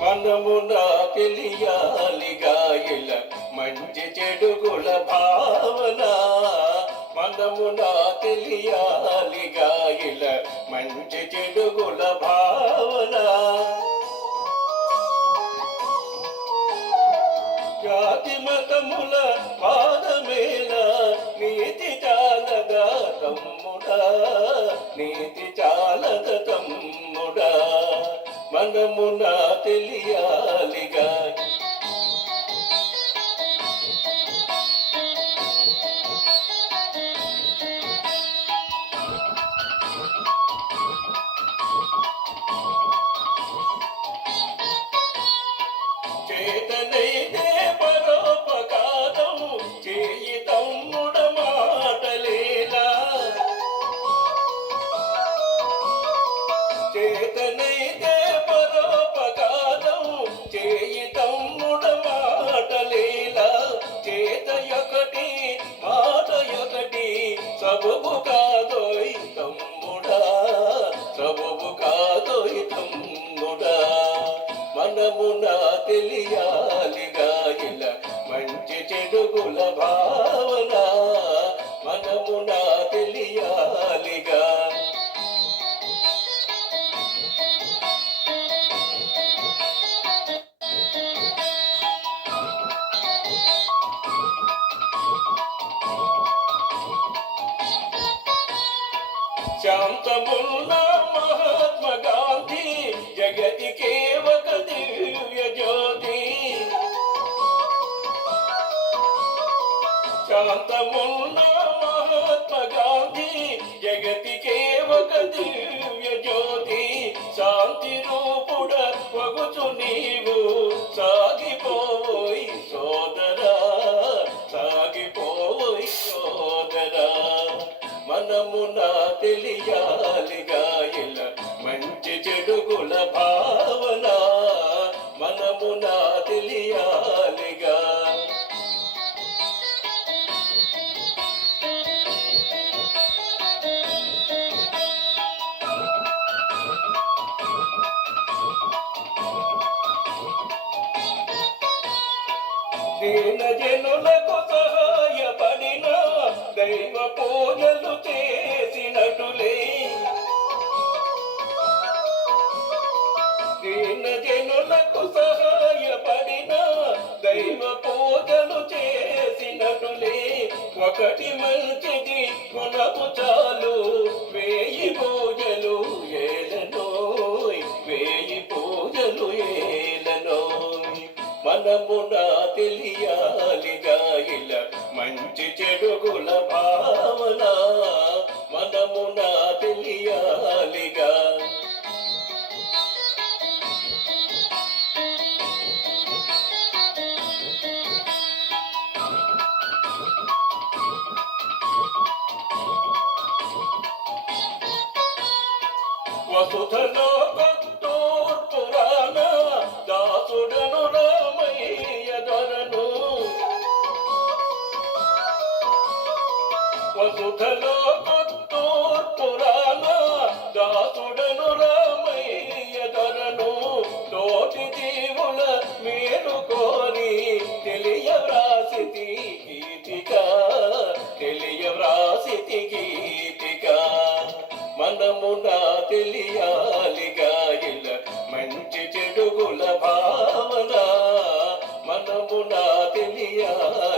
మనమున తెలియాలిగా ఇలా మంచి చెడుగుల భావన. మనమున తెలియాలిగా ఇలా మంచి చెడుగుల భావన. జాతి మతముల వాదమేల నీతి చాలదా తమ్ముడా, నీతి చాలద తమ్ముడా. మనమున తెలియాలిగా చేతనైతే పరోపకారం చేయి తమ్ముడ మాటలేలా. చేతనైతే పరోపకారం చేయి తమ్ముడ మాటలేలా. చేతయొకటి మాటయొకటి సబబు కాదోయ్ తమ్ముడా, సబబు కాదోయ్ తమ్ముడా. మనమున తెలియాలిగా ఇలా మంచి చెడుగుల భావన. మనమున తెలియాలిగా శాంతమున్న మహాత్మా గాంధీ జగతికే ఒక దివ్య జ్యోతి. శాంతమున్న మహాత్మా గాంధీ జగతికే ఒక దివ్య జ్యోతి. శాంతి రూపుడ వగుచు నీవు సాగిపోయి సోదరా, సాగిపోయి సోదరా. మనమున తెలియాలిగా ఇలా మంచి చెడుగుల భావన. మనమున తెలియాలిగా దీన జనులకు సహాయపడిన దైవ పూజలు చేసినటులే. దీన జనులకు సహాయపడిన దైవ పూజలు చేసినటులే. ఒకటి మంచిది గుణము చాలు వేయి పూజలు ఏలనోయ్, వేయి పూజలు ఏలనోయ్. మనమున తెలియాలిగా ఇలా మంచి చెడుగుల భావన. మనమున తెలియాలిగా వసుధలో తూర్పురాన దాసుడను రామయ్య దొరను. వసుధలో తూర్పురాన దాసుడను రామయ్య దొరను. తోటి జీవుల మేలు కోరి తెలియవ్రాసితి గీతిక, తెలియవ్రాసితి గీతిక. మనమున తెలియాలిగా ఇలా మంచి చెడుగుల భావన. మనమున తెలియాలి.